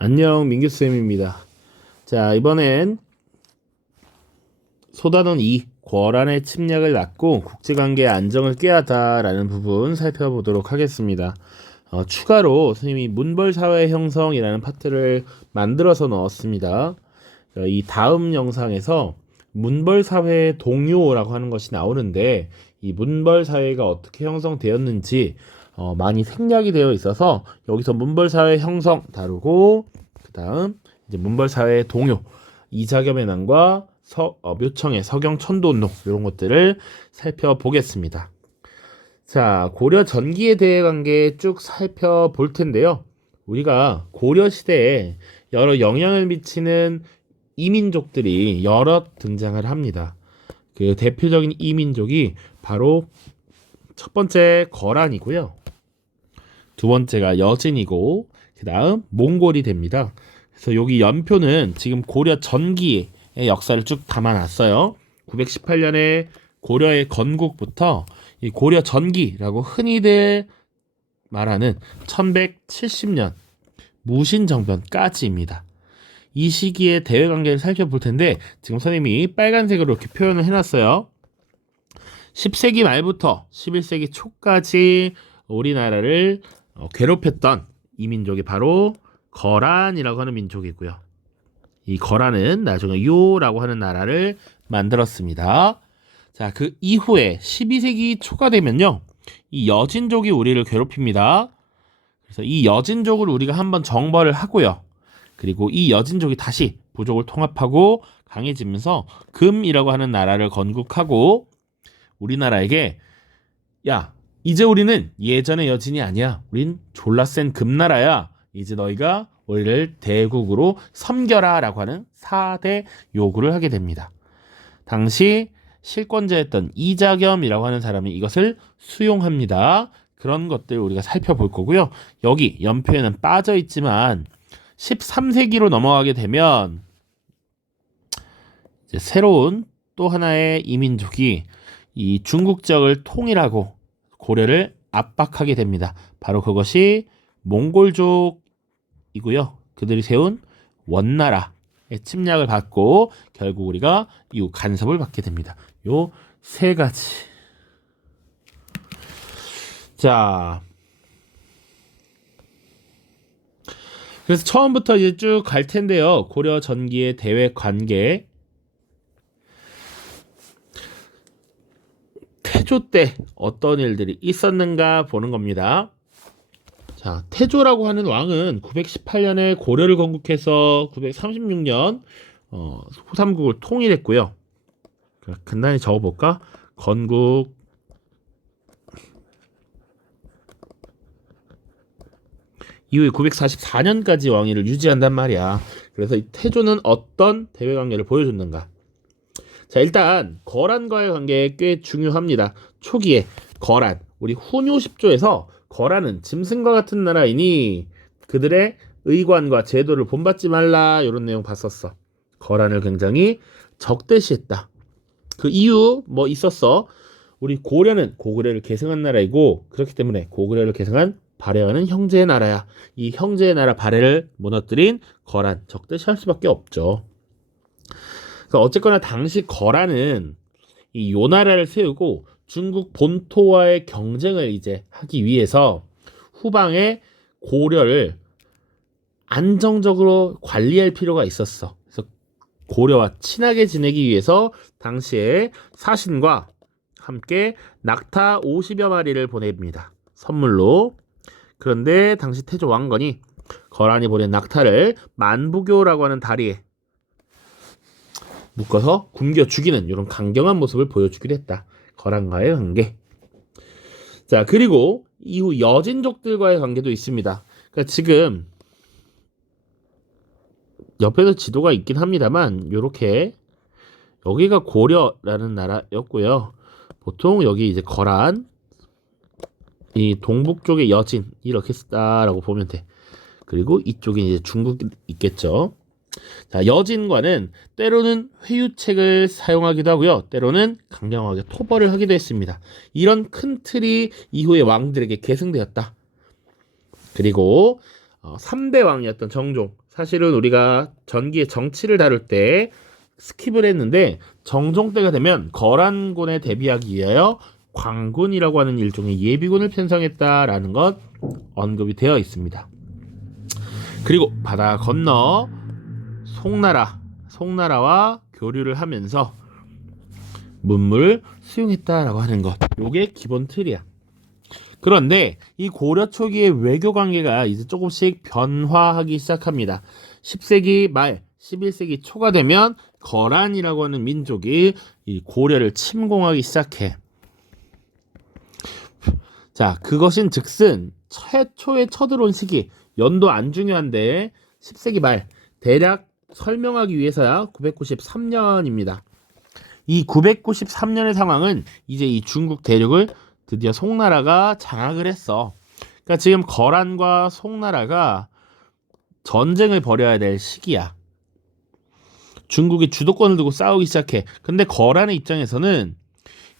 안녕, 민규쌤입니다. 자, 이번엔 소단원 2, 거란의 침략을 막고 국제관계의 안정을 꾀하다라는 부분 살펴보도록 하겠습니다. 추가로 선생님이 문벌사회 형성이라는 파트를 만들어서 넣었습니다. 이 다음 영상에서 문벌사회의 동요라고 하는 것이 나오는데 이 문벌사회가 어떻게 형성되었는지 많이 생략이 되어 있어서 여기서 문벌사회 형성 다루고 그 다음 이제 문벌사회의 동요 이자겸의 난과 묘청의 서경천도운동 이런 것들을 살펴보겠습니다. 자, 고려 전기에 대해 관계 쭉 살펴볼 텐데요. 우리가 고려 시대에 여러 영향을 미치는 이민족들이 여러 등장을 합니다. 그 대표적인 이민족이 바로 첫 번째 거란이고요. 두 번째가 여진이고 그 다음 몽골이 됩니다. 그래서 여기 연표는 지금 고려 전기의 역사를 쭉 담아놨어요. 918년에 고려의 건국부터 이 고려 전기라고 흔히들 말하는 1170년 무신정변까지입니다. 이 시기의 대외관계를 살펴볼 텐데 지금 선생님이 빨간색으로 이렇게 표현을 해놨어요. 10세기 말부터 11세기 초까지 우리나라를 괴롭혔던 이 민족이 바로 거란이라고 하는 민족이고요. 이 거란은 나중에 요라고 하는 나라를 만들었습니다. 자, 그 이후에 12세기 초가 되면요. 이 여진족이 우리를 괴롭힙니다. 그래서 이 여진족을 우리가 한번 정벌을 하고요. 그리고 이 여진족이 다시 부족을 통합하고 강해지면서 금이라고 하는 나라를 건국하고 우리나라에게 야, 이제 우리는 예전의 여진이 아니야. 우린 졸라 센 금나라야. 이제 너희가 우리를 대국으로 섬겨라 라고 하는 4대 요구를 하게 됩니다. 당시 실권자였던 이자겸이라고 하는 사람이 이것을 수용합니다. 그런 것들 우리가 살펴볼 거고요. 여기 연표에는 빠져 있지만 13세기로 넘어가게 되면 이제 새로운 또 하나의 이민족이 이 중국 지역을 통일하고 고려를 압박하게 됩니다. 바로 그것이 몽골족이고요. 그들이 세운 원나라의 침략을 받고 결국 우리가 이 간섭을 받게 됩니다. 요 세 가지. 자, 그래서 처음부터 이제 쭉 갈 텐데요. 고려 전기의 대외 관계. 태조 때 어떤 일들이 있었는가 보는 겁니다. 자, 태조라고 하는 왕은 918년에 고려를 건국해서 936년 후삼국을 통일했고요. 간단히 적어볼까? 건국 이후에 944년까지 왕위를 유지한단 말이야. 그래서 이 태조는 어떤 대외관계를 보여줬는가? 자, 일단 거란과의 관계 꽤 중요합니다. 초기에 거란, 우리 훈요 10조에서 거란은 짐승과 같은 나라이니 그들의 의관과 제도를 본받지 말라 이런 내용 봤었어. 거란을 굉장히 적대시했다. 그 이유 뭐 있었어? 우리 고려는 고구려를 계승한 나라이고 그렇기 때문에 고구려를 계승한 발해하는 형제의 나라야. 이 형제의 나라 발해를 무너뜨린 거란 적대시할 수밖에 없죠. 그러니까 어쨌거나 당시 거란은 이 요나라를 세우고 중국 본토와의 경쟁을 이제 하기 위해서 후방에 고려를 안정적으로 관리할 필요가 있었어. 그래서 고려와 친하게 지내기 위해서 당시에 사신과 함께 낙타 50여 마리를 보냅니다. 선물로. 그런데 당시 태조 왕건이 거란이 보낸 낙타를 만부교라고 하는 다리에 묶어서 굶겨 죽이는 이런 강경한 모습을 보여주기도 했다. 거란과의 관계. 자, 그리고 이후 여진족들과의 관계도 있습니다. 그러니까 지금 옆에도 지도가 있긴 합니다만 이렇게 여기가 고려라는 나라였고요. 보통 여기 이제 거란, 이 동북 쪽에 여진 이렇게 쓰다라고 보면 돼. 그리고 이쪽에 이제 중국이 있겠죠. 자, 여진과는 때로는 회유책을 사용하기도 하고요. 때로는 강경하게 토벌을 하기도 했습니다. 이런 큰 틀이 이후의 왕들에게 계승되었다. 그리고 3대 왕이었던 정종. 사실은 우리가 전기의 정치를 다룰 때 스킵을 했는데 정종 때가 되면 거란군에 대비하기 위하여 광군이라고 하는 일종의 예비군을 편성했다라는 것 언급이 되어 있습니다. 그리고 바다 건너 송나라와 교류를 하면서 문물을 수용했다라고 하는 것. 요게 기본 틀이야. 그런데 이 고려 초기의 외교 관계가 이제 조금씩 변화하기 시작합니다. 10세기 말, 11세기 초가 되면 거란이라고 하는 민족이 이 고려를 침공하기 시작해. 자, 그것인 즉슨 최초에 쳐들어온 시기, 연도 안 중요한데 10세기 말, 대략 설명하기 위해서야 993년입니다. 이 993년의 상황은 이제 이 중국 대륙을 드디어 송나라가 장악을 했어. 그러니까 지금 거란과 송나라가 전쟁을 벌여야 될 시기야. 중국이 주도권을 두고 싸우기 시작해. 근데 거란의 입장에서는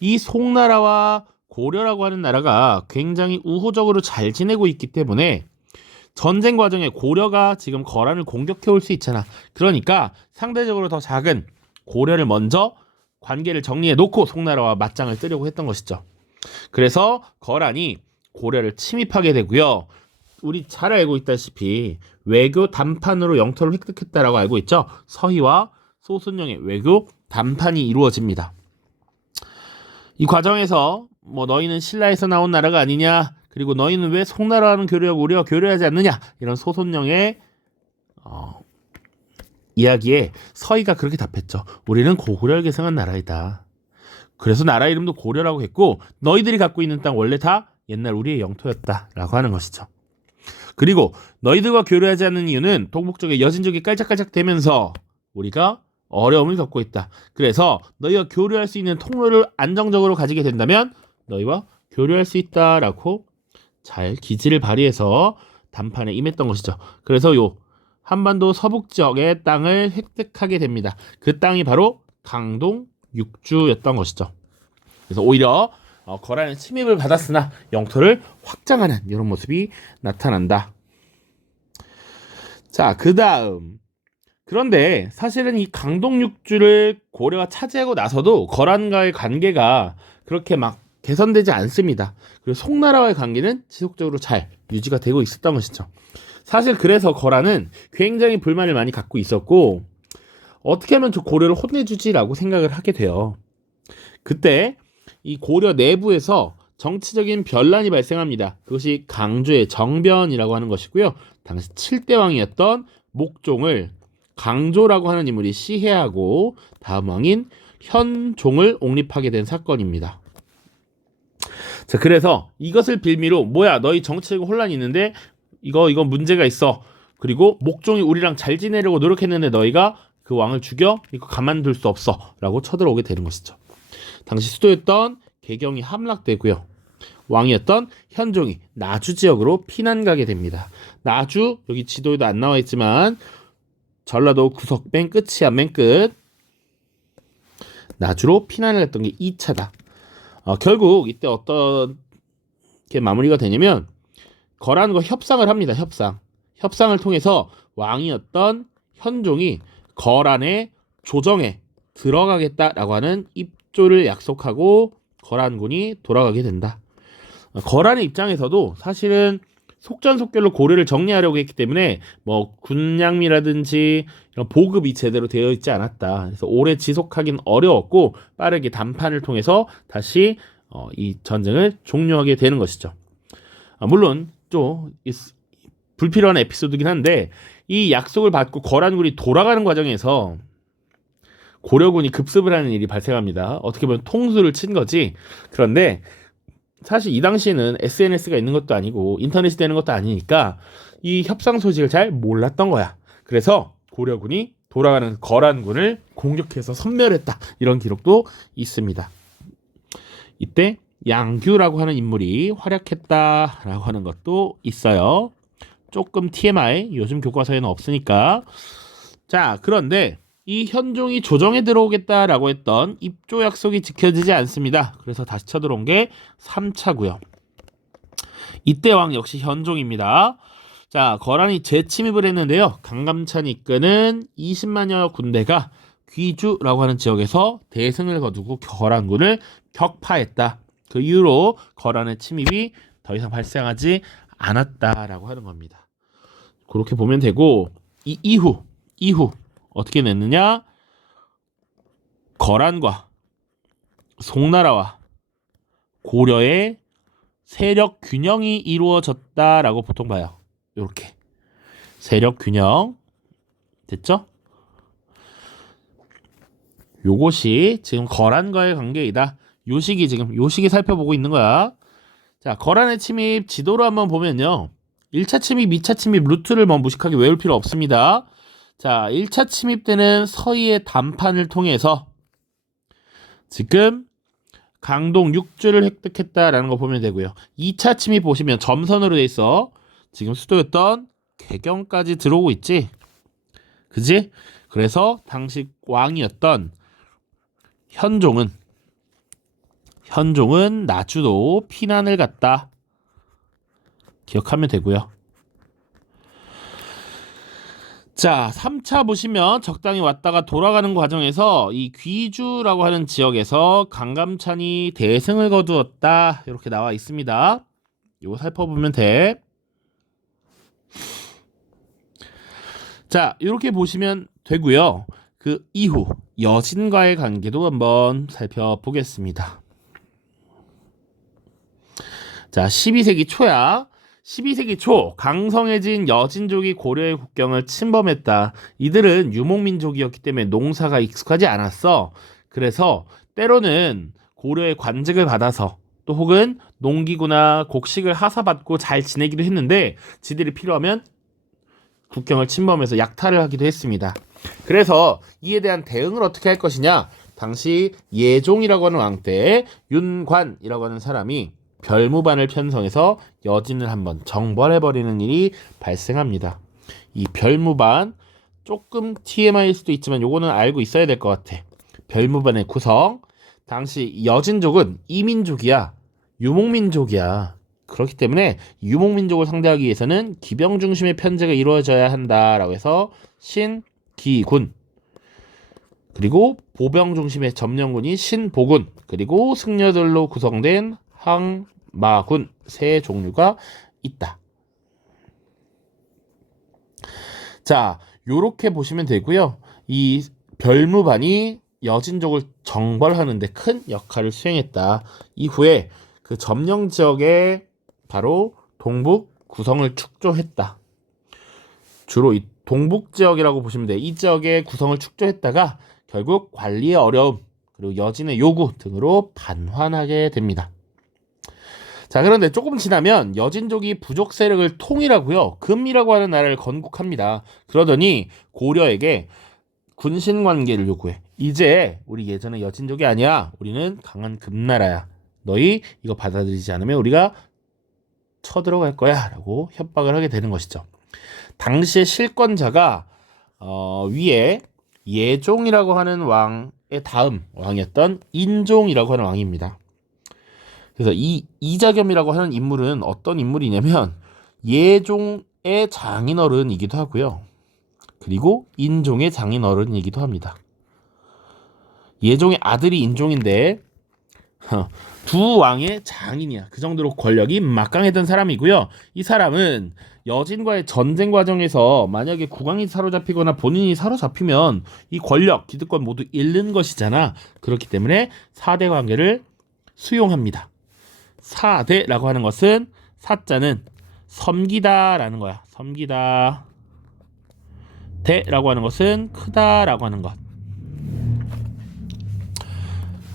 이 송나라와 고려라고 하는 나라가 굉장히 우호적으로 잘 지내고 있기 때문에 전쟁 과정에 고려가 지금 거란을 공격해 올 수 있잖아. 그러니까 상대적으로 더 작은 고려를 먼저 관계를 정리해 놓고 송나라와 맞짱을 뜨려고 했던 것이죠. 그래서 거란이 고려를 침입하게 되고요. 우리 잘 알고 있다시피 외교 담판으로 영토를 획득했다라고 알고 있죠. 서희와 소순영의 외교 담판이 이루어집니다. 이 과정에서 뭐 너희는 신라에서 나온 나라가 아니냐, 그리고 너희는 왜 송나라와는 교류하고 우리와 교류하지 않느냐, 이런 소순영의 이야기에 서희가 그렇게 답했죠. 우리는 고구려를 계승한 나라이다. 그래서 나라 이름도 고려라고 했고 너희들이 갖고 있는 땅 원래 다 옛날 우리의 영토였다라고 하는 것이죠. 그리고 너희들과 교류하지 않는 이유는 동북쪽에 여진족이 깔짝깔짝 대면서 우리가 어려움을 겪고 있다. 그래서 너희가 교류할 수 있는 통로를 안정적으로 가지게 된다면 너희와 교류할 수 있다라고 잘 기지를 발휘해서 담판에 임했던 것이죠. 그래서 요 한반도 서북 지역의 땅을 획득하게 됩니다. 그 땅이 바로 강동 육주였던 것이죠. 그래서 오히려 거란의 침입을 받았으나 영토를 확장하는 이런 모습이 나타난다. 자, 그 다음. 그런데 사실은 이 강동 육주를 고려가 차지하고 나서도 거란과의 관계가 그렇게 막 개선되지 않습니다. 그리고 송나라와의 관계는 지속적으로 잘 유지가 되고 있었던 것이죠. 사실 그래서 거란은 굉장히 불만을 많이 갖고 있었고 어떻게 하면 저 고려를 혼내주지라고 생각을 하게 돼요. 그때 이 고려 내부에서 정치적인 변란이 발생합니다. 그것이 강조의 정변이라고 하는 것이고요. 당시 7대 왕이었던 목종을 강조라고 하는 인물이 시해하고 다음 왕인 현종을 옹립하게 된 사건입니다. 자, 그래서 이것을 빌미로 뭐야 너희 정치적 혼란이 있는데 이거 문제가 있어. 그리고 목종이 우리랑 잘 지내려고 노력했는데 너희가 그 왕을 죽여? 이거 가만둘 수 없어 라고 쳐들어오게 되는 것이죠. 당시 수도였던 개경이 함락되고요. 왕이었던 현종이 나주 지역으로 피난 가게 됩니다. 나주 여기 지도에도 안 나와 있지만 전라도 구석 맨 끝이야. 맨 끝. 나주로 피난을 했던 게 2차다. 결국 이때 어떻게 마무리가 되냐면 거란과 협상을 합니다. 협상을 통해서 왕이었던 현종이 거란의 조정에 들어가겠다라고 하는 입조를 약속하고 거란군이 돌아가게 된다. 거란의 입장에서도 사실은 속전속결로 고려를 정리하려고 했기 때문에 뭐 군량미라든지 이런 보급이 제대로 되어 있지 않았다. 그래서 오래 지속하긴 어려웠고 빠르게 담판을 통해서 다시 이 전쟁을 종료하게 되는 것이죠. 물론 좀 불필요한 에피소드긴 한데 이 약속을 받고 거란군이 돌아가는 과정에서 고려군이 급습을 하는 일이 발생합니다. 어떻게 보면 통수를 친 거지. 그런데 사실 이 당시에는 SNS가 있는 것도 아니고 인터넷이 되는 것도 아니니까 이 협상 소식을 잘 몰랐던 거야. 그래서 고려군이 돌아가는 거란군을 공격해서 섬멸했다. 이런 기록도 있습니다. 이때 양규라고 하는 인물이 활약했다라고 하는 것도 있어요. 조금 TMI, 요즘 교과서에는 없으니까. 자, 그런데 이 현종이 조정에 들어오겠다라고 했던 입조 약속이 지켜지지 않습니다. 그래서 다시 쳐들어온 게 3차고요. 이때 왕 역시 현종입니다. 자, 거란이 재침입을 했는데요. 강감찬이 이끄는 20만여 군대가 귀주라고 하는 지역에서 대승을 거두고 거란군을 격파했다. 그 이후로 거란의 침입이 더 이상 발생하지 않았다라고 하는 겁니다. 그렇게 보면 되고, 이 이후 어떻게 됐느냐? 거란과 송나라와 고려의 세력 균형이 이루어졌다라고 보통 봐요. 이렇게 세력 균형 됐죠? 요것이 지금 거란과의 관계이다. 요 시기 살펴보고 있는 거야. 자, 거란의 침입 지도로 한번 보면요. 1차 침입, 2차 침입 루트를 뭐 무식하게 외울 필요 없습니다. 자, 1차 침입 때는 서희의 담판을 통해서 지금 강동 6주를 획득했다라는 거 보면 되고요. 2차 침입 보시면 점선으로 돼 있어. 지금 수도였던 개경까지 들어오고 있지. 그지? 그래서 당시 왕이었던 현종은 나주도 피난을 갔다. 기억하면 되고요. 자, 3차 보시면 적당히 왔다가 돌아가는 과정에서 이 귀주라고 하는 지역에서 강감찬이 대승을 거두었다. 이렇게 나와 있습니다. 이거 살펴보면 돼. 자, 이렇게 보시면 되고요. 그 이후 여진과의 관계도 한번 살펴보겠습니다. 자, 12세기 초야. 12세기 초 강성해진 여진족이 고려의 국경을 침범했다. 이들은 유목민족이었기 때문에 농사가 익숙하지 않았어. 그래서 때로는 고려의 관직을 받아서 또 혹은 농기구나 곡식을 하사받고 잘 지내기도 했는데 지들이 필요하면 국경을 침범해서 약탈을 하기도 했습니다. 그래서 이에 대한 대응을 어떻게 할 것이냐? 당시 예종이라고 하는 왕 때 윤관이라고 하는 사람이 별무반을 편성해서 여진을 한번 정벌해버리는 일이 발생합니다. 이 별무반 조금 TMI일 수도 있지만 요거는 알고 있어야 될 것 같아. 별무반의 구성. 당시 여진족은 이민족이야. 유목민족이야. 그렇기 때문에 유목민족을 상대하기 위해서는 기병 중심의 편제가 이루어져야 한다라고 해서 신기군, 그리고 보병 중심의 점령군이 신보군, 그리고 승려들로 구성된 항마군 세 종류가 있다. 자, 요렇게 보시면 되고요. 이 별무반이 여진족을 정벌하는 데 큰 역할을 수행했다. 이후에 그 점령 지역에 바로 동북 구성을 축조했다. 주로 이 동북 지역이라고 보시면 돼. 이 지역의 구성을 축조했다가 결국 관리의 어려움 그리고 여진의 요구 등으로 반환하게 됩니다. 자, 그런데 조금 지나면 여진족이 부족 세력을 통일하고요. 금이라고 하는 나라를 건국합니다. 그러더니 고려에게 군신 관계를 요구해. 이제 우리 예전에 여진족이 아니야. 우리는 강한 금나라야. 너희 이거 받아들이지 않으면 우리가 쳐들어갈 거야 라고 협박을 하게 되는 것이죠. 당시의 실권자가 위에 예종이라고 하는 왕의 다음 왕이었던 인종이라고 하는 왕입니다. 그래서 이 이자겸이라고 하는 인물은 어떤 인물이냐면 예종의 장인어른이기도 하고요. 그리고 인종의 장인어른이기도 합니다. 예종의 아들이 인종인데 두 왕의 장인이야. 그 정도로 권력이 막강했던 사람이고요. 이 사람은 여진과의 전쟁 과정에서 만약에 국왕이 사로잡히거나 본인이 사로잡히면 이 권력, 기득권 모두 잃는 것이잖아. 그렇기 때문에 4대 관계를 수용합니다. 4대라고 하는 것은 사자는 섬기다라는 거야. 섬기다. 대라고 하는 것은 크다라고 하는 것.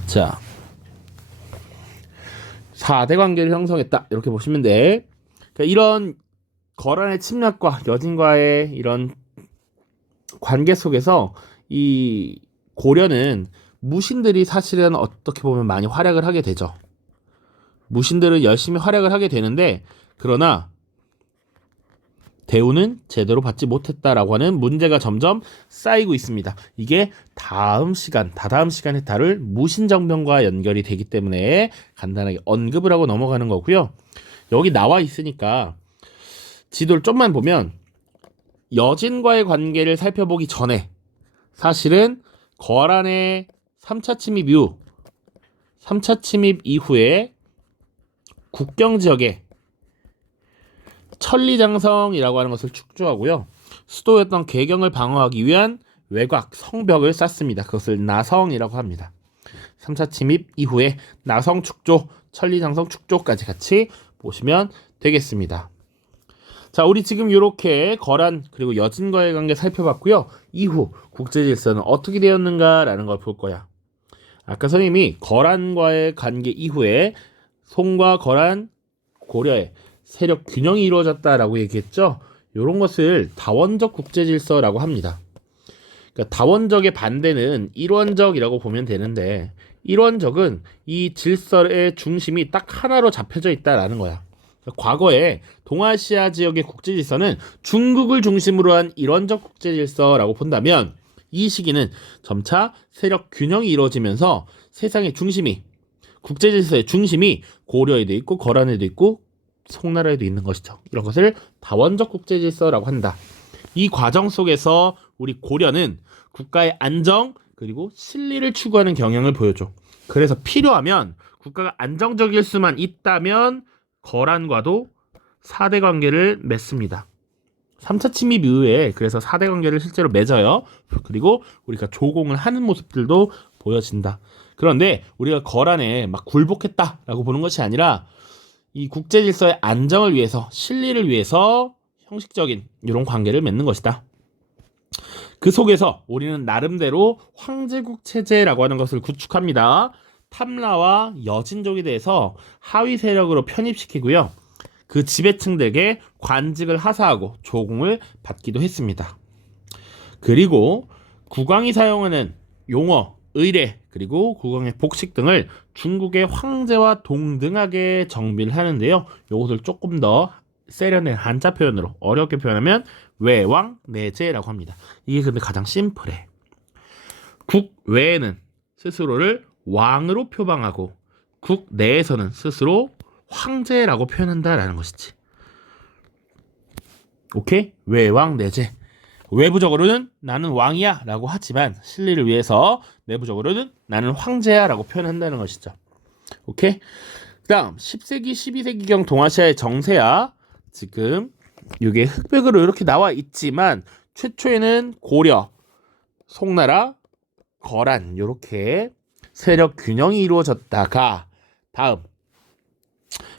자, 4대 관계를 형성했다. 이렇게 보시면 돼. 그러니까 이런 거란의 침략과 여진과의 이런 관계 속에서 이 고려는 무신들이 사실은 어떻게 보면 많이 활약을 하게 되죠. 무신들은 열심히 활약을 하게 되는데 그러나 대우는 제대로 받지 못했다라고 하는 문제가 점점 쌓이고 있습니다. 이게 다다음 시간에 다룰 무신정변과 연결이 되기 때문에 간단하게 언급을 하고 넘어가는 거고요. 여기 나와 있으니까 지도를 좀만 보면 여진과의 관계를 살펴보기 전에 사실은 거란의 3차 침입 이후 3차 침입 이후에 국경 지역에 천리장성이라고 하는 것을 축조하고요. 수도였던 개경을 방어하기 위한 외곽 성벽을 쌓습니다. 그것을 나성이라고 합니다. 3차 침입 이후에 나성 축조, 천리장성 축조까지 같이 보시면 되겠습니다. 자, 우리 지금 이렇게 거란 그리고 여진과의 관계 살펴봤고요. 이후 국제질서는 어떻게 되었는가라는 걸 볼 거야. 아까 선생님이 거란과의 관계 이후에 송과 거란, 고려의 세력 균형이 이루어졌다라고 얘기했죠. 이런 것을 다원적 국제질서라고 합니다. 그러니까 다원적의 반대는 일원적이라고 보면 되는데, 일원적은 이 질서의 중심이 딱 하나로 잡혀져 있다라는 거야. 과거에 동아시아 지역의 국제질서는 중국을 중심으로 한 일원적 국제질서라고 본다면, 이 시기는 점차 세력 균형이 이루어지면서 세상의 중심이, 국제질서의 중심이 고려에도 있고 거란에도 있고 송나라에도 있는 것이죠. 이런 것을 다원적 국제질서라고 한다. 이 과정 속에서 우리 고려는 국가의 안정 그리고 실리를 추구하는 경향을 보여줘. 그래서 필요하면 국가가 안정적일 수만 있다면 거란과도 4대 관계를 맺습니다. 3차 침입 이후에 그래서 4대 관계를 실제로 맺어요. 그리고 우리가 조공을 하는 모습들도 보여진다. 그런데 우리가 거란에 막 굴복했다라고 보는 것이 아니라 이 국제질서의 안정을 위해서, 실리를 위해서 형식적인 이런 관계를 맺는 것이다. 그 속에서 우리는 나름대로 황제국 체제라고 하는 것을 구축합니다. 탐라와 여진족에 대해서 하위 세력으로 편입시키고요. 그 지배층들에게 관직을 하사하고 조공을 받기도 했습니다. 그리고 국왕이 사용하는 용어, 의례, 그리고 국왕의 복식 등을 중국의 황제와 동등하게 정비를 하는데요. 이것을 조금 더 세련된 한자 표현으로 어렵게 표현하면 외왕내제라고 합니다. 이게 근데 가장 심플해. 국외에는 스스로를 왕으로 표방하고 국내에서는 스스로 황제라고 표현한다라는 것이지. 오케이? 외왕내제. 외부적으로는 나는 왕이야 라고 하지만 실리를 위해서 내부적으로는 나는 황제야 라고 표현한다는 것이죠. 오케이? 그 다음 10세기 12세기경 동아시아의 정세야. 지금 이게 흑백으로 이렇게 나와 있지만 최초에는 고려, 송나라, 거란 이렇게 세력 균형이 이루어졌다가 다음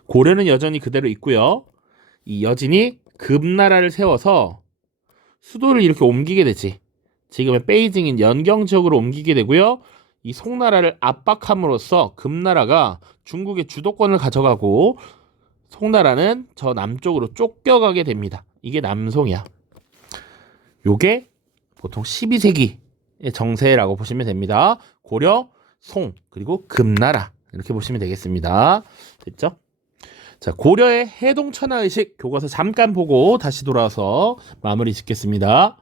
고려는 여전히 그대로 있고요. 이 여진이 금나라를 세워서 수도를 이렇게 옮기게 되지. 지금의 베이징인 연경 지역으로 옮기게 되고요. 이 송나라를 압박함으로써 금나라가 중국의 주도권을 가져가고 송나라는 저 남쪽으로 쫓겨가게 됩니다. 이게 남송이야. 요게 보통 12세기의 정세라고 보시면 됩니다. 고려, 송, 그리고 금나라 이렇게 보시면 되겠습니다. 됐죠? 자, 고려의 해동천하의식 교과서 잠깐 보고 다시 돌아와서 마무리 짓겠습니다.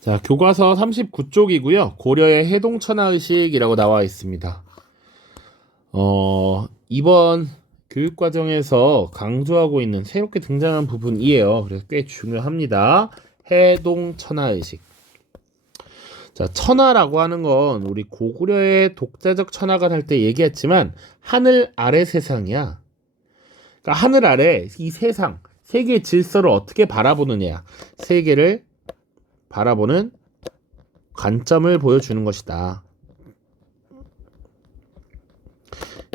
자, 교과서 39쪽이고요. 고려의 해동천하의식이라고 나와 있습니다. 이번 교육과정에서 강조하고 있는 새롭게 등장한 부분이에요. 그래서 꽤 중요합니다. 해동천하의식. 자, 천하라고 하는 건 우리 고구려의 독자적 천하관 할 때 얘기했지만 하늘 아래 세상이야. 그러니까 하늘 아래 이 세상, 세계의 질서를 어떻게 바라보느냐, 세계를 바라보는 관점을 보여주는 것이다.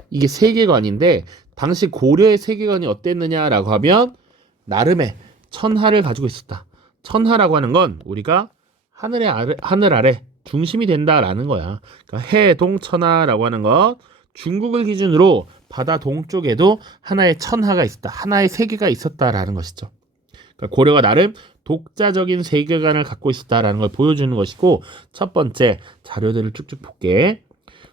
이게 세계관인데 당시 고려의 세계관이 어땠느냐라고 하면 나름의 천하를 가지고 있었다. 천하라고 하는 건 우리가 하늘 아래 중심이 된다라는 거야. 그러니까 해동천하라고 하는 것, 중국을 기준으로 바다 동쪽에도 하나의 천하가 있었다. 하나의 세계가 있었다라는 것이죠. 그러니까 고려가 나름 독자적인 세계관을 갖고 있었다라는 걸 보여주는 것이고, 첫 번째 자료들을 쭉쭉 볼게.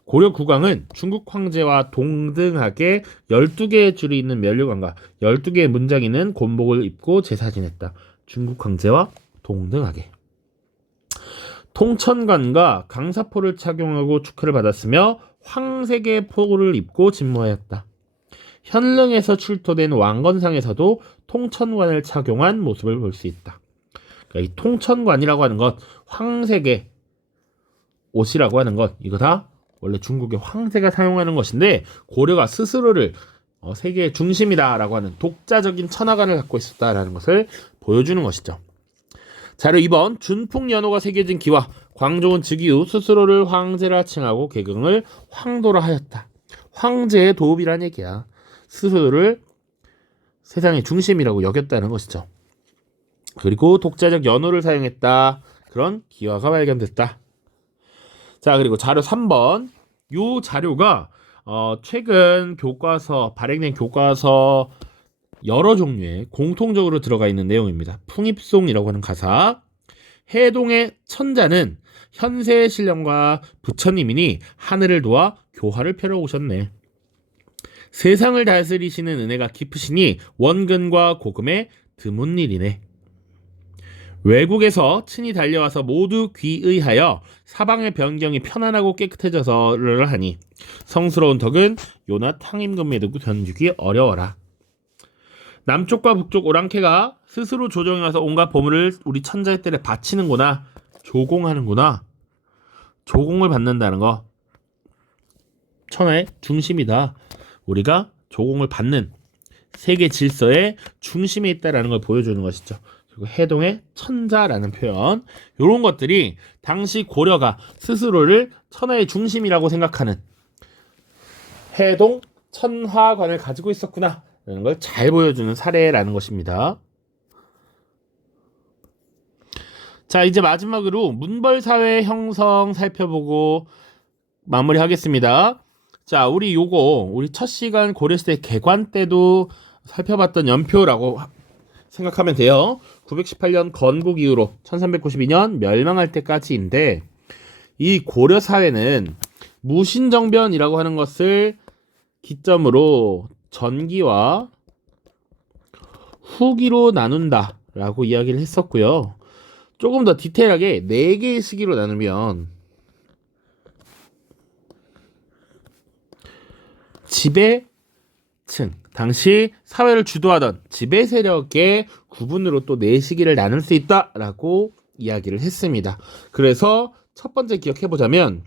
고려 국왕은 중국 황제와 동등하게 12개의 줄이 있는 면류관과 12개의 문장이 있는 곤복을 입고 제사 지냈다. 중국 황제와 동등하게. 통천관과 강사포를 착용하고 축하를 받았으며 황색의 포를 입고 진무하였다. 현릉에서 출토된 왕건상에서도 통천관을 착용한 모습을 볼 수 있다. 그러니까 이 통천관이라고 하는 것, 황색의 옷이라고 하는 것, 이거 다 원래 중국의 황제가 사용하는 것인데 고려가 스스로를 세계의 중심이다라고 하는 독자적인 천하관을 갖고 있었다라는 것을 보여주는 것이죠. 자료 2번 준풍연호가 새겨진 기와 광종은 즉위후 스스로를 황제라 칭하고 개경을 황도라 하였다. 황제의 도읍이란 얘기야. 스스로를 세상의 중심이라고 여겼다는 것이죠. 그리고 독자적 연호를 사용했다. 그런 기와가 발견됐다. 자, 그리고 자료 3번. 요 자료가 최근 교과서, 발행된 교과서 여러 종류의 공통적으로 들어가 있는 내용입니다. 풍입송이라고 하는 가사. 해동의 천자는 현세의 신령과 부처님이니 하늘을 도와 교화를 펴러 오셨네. 세상을 다스리시는 은혜가 깊으시니 원근과 고금에 드문 일이네. 외국에서 친히 달려와서 모두 귀의하여 사방의 변경이 편안하고 깨끗해져서를 하니 성스러운 덕은 요나 탕임금에도 견주기 어려워라. 남쪽과 북쪽 오랑캐가 스스로 조정해와서 온갖 보물을 우리 천자의 뜰에 바치는구나. 조공하는구나. 조공을 받는다는 거. 천하의 중심이다. 우리가 조공을 받는 세계 질서의 중심에 있다라는 걸 보여주는 것이죠. 그리고 해동의 천자라는 표현, 이런 것들이 당시 고려가 스스로를 천하의 중심이라고 생각하는 해동 천하관을 가지고 있었구나 라는 걸 잘 보여주는 사례라는 것입니다. 자, 이제 마지막으로 문벌사회 형성 살펴보고 마무리하겠습니다. 자, 우리 첫 시간 고려시대 개관 때도 살펴봤던 연표라고 생각하면 돼요. 918년 건국 이후로 1392년 멸망할 때까지인데, 이 고려 사회는 무신정변이라고 하는 것을 기점으로 전기와 후기로 나눈다라고 이야기를 했었고요. 조금 더 디테일하게 4개의 시기로 나누면 지배층, 당시 사회를 주도하던 지배 세력의 구분으로 또 4시기를 나눌 수 있다라고 이야기를 했습니다. 그래서 첫 번째 기억해보자면,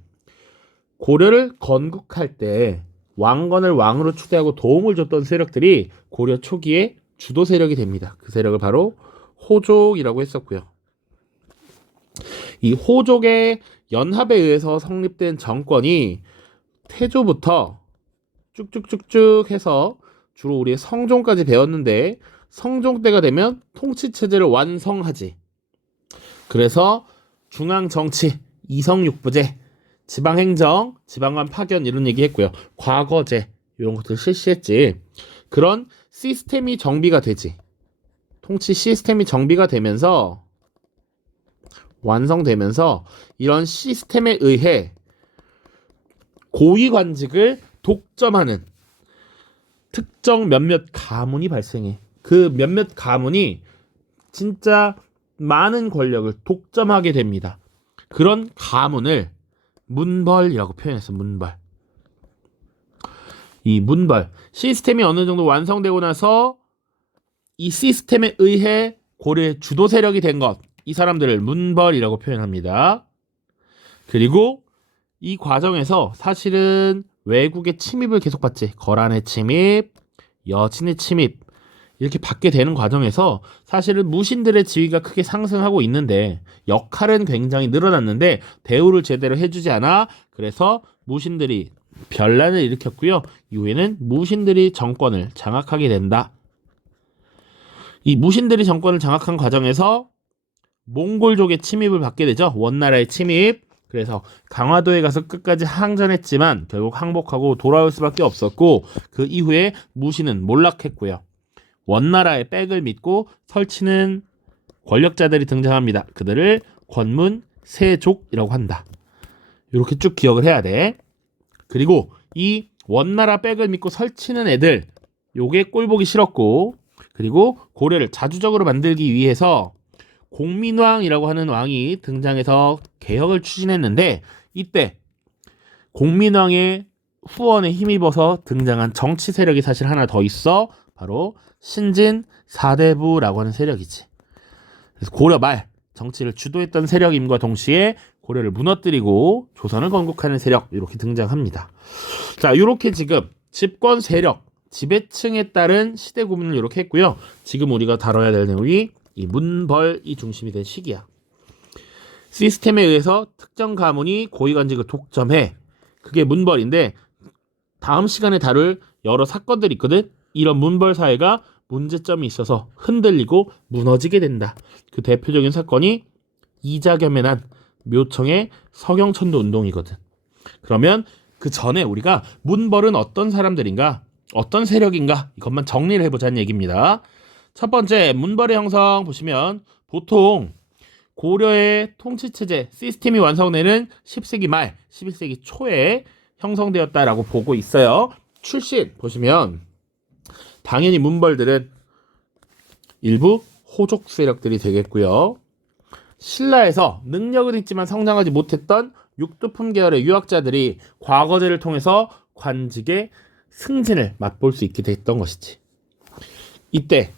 고려를 건국할 때 왕건을 왕으로 추대하고 도움을 줬던 세력들이 고려 초기에 주도 세력이 됩니다. 그 세력을 바로 호족이라고 했었고요. 이 호족의 연합에 의해서 성립된 정권이 태조부터 쭉쭉쭉쭉 해서 주로 우리의 성종까지 배웠는데, 성종 때가 되면 통치체제를 완성하지. 그래서 중앙정치, 이성육부제, 지방행정, 지방관 파견 이런 얘기 했고요. 과거제 이런 것들 실시했지. 그런 시스템이 정비가 되지. 통치 시스템이 정비가 되면서, 완성되면서 이런 시스템에 의해 고위관직을 독점하는 특정 몇몇 가문이 발생해. 그 몇몇 가문이 진짜 많은 권력을 독점하게 됩니다. 그런 가문을 문벌이라고 표현했어. 문벌. 이 문벌 시스템이 어느 정도 완성되고 나서 이 시스템에 의해 고려의 주도 세력이 된 것, 이 사람들을 문벌이라고 표현합니다. 그리고 이 과정에서 사실은 외국의 침입을 계속 받지. 거란의 침입, 여친의 침입 이렇게 받게 되는 과정에서 사실은 무신들의 지위가 크게 상승하고 있는데, 역할은 굉장히 늘어났는데 대우를 제대로 해주지 않아. 그래서 무신들이 변란을 일으켰고요. 이후에는 무신들이 정권을 장악하게 된다. 이 무신들이 정권을 장악한 과정에서 몽골족의 침입을 받게 되죠. 원나라의 침입. 그래서 강화도에 가서 끝까지 항전했지만 결국 항복하고 돌아올 수밖에 없었고, 그 이후에 무신은 몰락했고요. 원나라의 백을 믿고 설치는 권력자들이 등장합니다. 그들을 권문세족이라고 한다. 이렇게 쭉 기억을 해야 돼. 그리고 이 원나라 백을 믿고 설치는 애들, 요게 꼴보기 싫었고, 그리고 고려를 자주적으로 만들기 위해서 공민왕이라고 하는 왕이 등장해서 개혁을 추진했는데, 이때 공민왕의 후원에 힘입어서 등장한 정치 세력이 사실 하나 더 있어. 바로 신진 사대부라고 하는 세력이지. 그래서 고려 말 정치를 주도했던 세력임과 동시에 고려를 무너뜨리고 조선을 건국하는 세력 이렇게 등장합니다. 자, 이렇게 지금 집권 세력, 지배층에 따른 시대 구분을 이렇게 했고요. 지금 우리가 다뤄야 될 내용이 이 문벌이 중심이 된 시기야. 시스템에 의해서 특정 가문이 고위관직을 독점해. 그게 문벌인데 다음 시간에 다룰 여러 사건들이 있거든. 이런 문벌 사회가 문제점이 있어서 흔들리고 무너지게 된다. 그 대표적인 사건이 이자겸에 난 묘청의 서경천도 운동이거든. 그러면 그 전에 우리가 문벌은 어떤 사람들인가, 어떤 세력인가 이것만 정리를 해보자는 얘기입니다. 첫 번째 문벌의 형성 보시면 보통 고려의 통치체제 시스템이 완성되는 10세기 말, 11세기 초에 형성되었다라고 보고 있어요. 출신 보시면 당연히 문벌들은 일부 호족 세력들이 되겠고요. 신라에서 능력은 있지만 성장하지 못했던 육두품 계열의 유학자들이 과거제를 통해서 관직의 승진을 맛볼 수 있게 됐던 것이지. 이때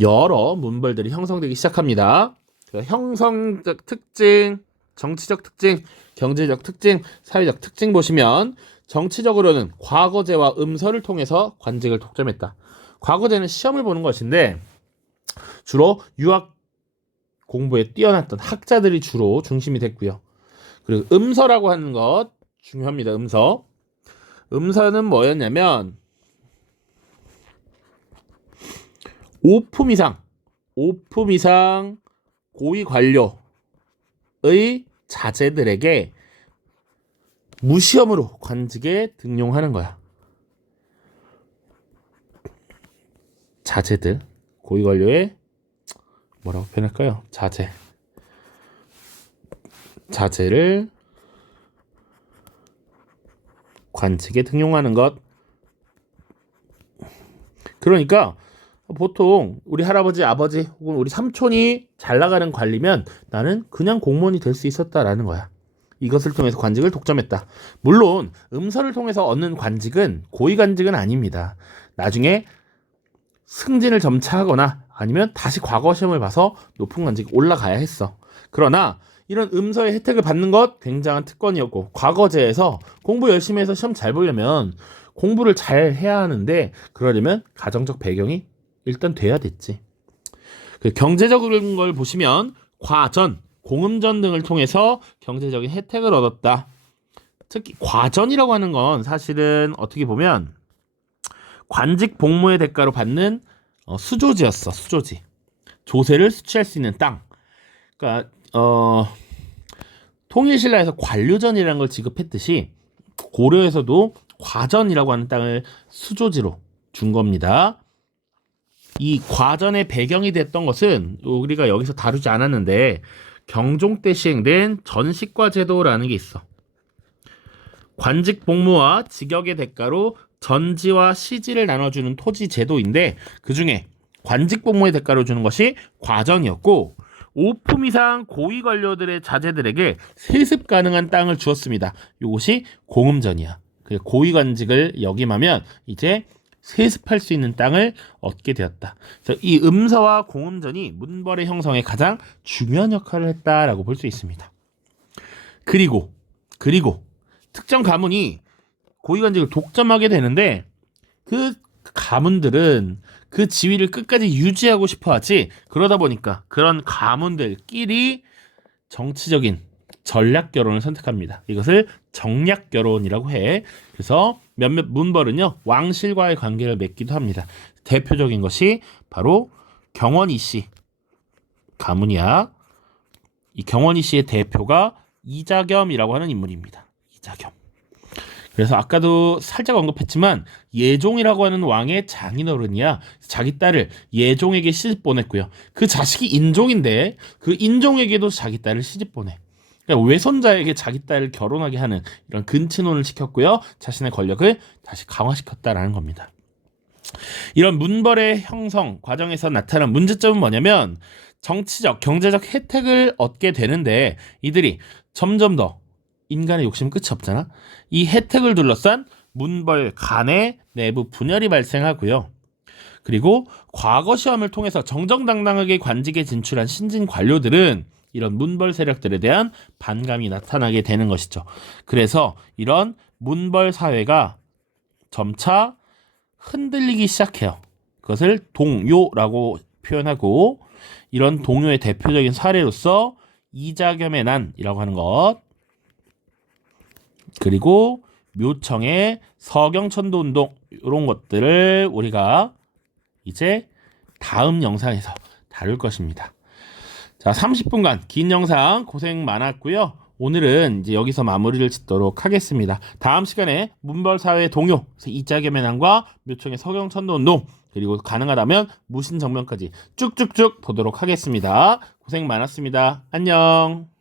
여러 문벌들이 형성되기 시작합니다. 형성적 특징, 정치적 특징, 경제적 특징, 사회적 특징 보시면 정치적으로는 과거제와 음서를 통해서 관직을 독점했다. 과거제는 시험을 보는 것인데 주로 유학 공부에 뛰어났던 학자들이 주로 중심이 됐고요. 그리고 음서라고 하는 것 중요합니다. 음서. 음서는 뭐였냐면 5품 이상 고위 관료의 자제들에게 무시험으로 관직에 등용하는 거야. 자제들, 고위 관료의 뭐라고 표현할까요? 자제를 관직에 등용하는 것. 그러니까 보통 우리 할아버지, 아버지 혹은 우리 삼촌이 잘 나가는 관리면 나는 그냥 공무원이 될 수 있었다라는 거야. 이것을 통해서 관직을 독점했다. 물론 음서를 통해서 얻는 관직은 고위관직은 아닙니다. 나중에 승진을 점차하거나 아니면 다시 과거 시험을 봐서 높은 관직에 올라가야 했어. 그러나 이런 음서의 혜택을 받는 것 굉장한 특권이었고, 과거제에서 공부 열심히 해서 시험 잘 보려면 공부를 잘 해야 하는데 그러려면 가정적 배경이 일단 돼야 됐지. 그 경제적인 걸 보시면 과전, 공음전 등을 통해서 경제적인 혜택을 얻었다. 특히 과전이라고 하는 건 사실은 어떻게 보면 관직 복무의 대가로 받는 수조지였어. 수조지. 조세를 수취할 수 있는 땅. 그러니까 통일신라에서 관료전이라는 걸 지급했듯이 고려에서도 과전이라고 하는 땅을 수조지로 준 겁니다. 이 과전의 배경이 됐던 것은 우리가 여기서 다루지 않았는데 경종 때 시행된 전식과 제도라는 게 있어. 관직 복무와 직역의 대가로 전지와 시지를 나눠주는 토지 제도인데 그중에 관직 복무의 대가로 주는 것이 과전이었고 5품 이상 고위 관료들의 자제들에게 세습 가능한 땅을 주었습니다. 이것이 공음전이야. 고위 관직을 역임하면 이제 세습할 수 있는 땅을 얻게 되었다. 그래서 이 음서와 공음전이 문벌의 형성에 가장 중요한 역할을 했다라고 볼 수 있습니다. 그리고 특정 가문이 고위관직을 독점하게 되는데 그 가문들은 그 지위를 끝까지 유지하고 싶어하지. 그러다 보니까 그런 가문들끼리 정치적인 전략 결혼을 선택합니다. 이것을 정략 결혼이라고 해. 그래서 몇몇 문벌은요 왕실과의 관계를 맺기도 합니다. 대표적인 것이 바로 경원이 씨 가문이야. 이 경원이 씨의 대표가 이자겸이라고 하는 인물입니다. 이자겸. 그래서 아까도 살짝 언급했지만 예종이라고 하는 왕의 장인어른이야. 자기 딸을 예종에게 시집 보냈고요. 그 자식이 인종인데 그 인종에게도 자기 딸을 시집 보내. 그러니까 외손자에게 자기 딸을 결혼하게 하는 이런 근친혼을 시켰고요. 자신의 권력을 다시 강화시켰다라는 겁니다. 이런 문벌의 형성 과정에서 나타난 문제점은 뭐냐면 정치적, 경제적 혜택을 얻게 되는데 이들이 점점 더 인간의 욕심 끝이 없잖아. 이 혜택을 둘러싼 문벌 간의 내부 분열이 발생하고요. 그리고 과거 시험을 통해서 정정당당하게 관직에 진출한 신진 관료들은 이런 문벌 세력들에 대한 반감이 나타나게 되는 것이죠. 그래서 이런 문벌 사회가 점차 흔들리기 시작해요. 그것을 동요라고 표현하고, 이런 동요의 대표적인 사례로서 이자겸의 난이라고 하는 것, 그리고 묘청의 서경천도 운동, 이런 것들을 우리가 이제 다음 영상에서 다룰 것입니다. 자, 30분간 긴 영상 고생 많았고요. 오늘은 이제 여기서 마무리를 짓도록 하겠습니다. 다음 시간에 문벌사회 동요, 이자겸의 난과 묘청의 서경천도 운동, 그리고 가능하다면 무신정변까지 쭉쭉쭉 보도록 하겠습니다. 고생 많았습니다. 안녕.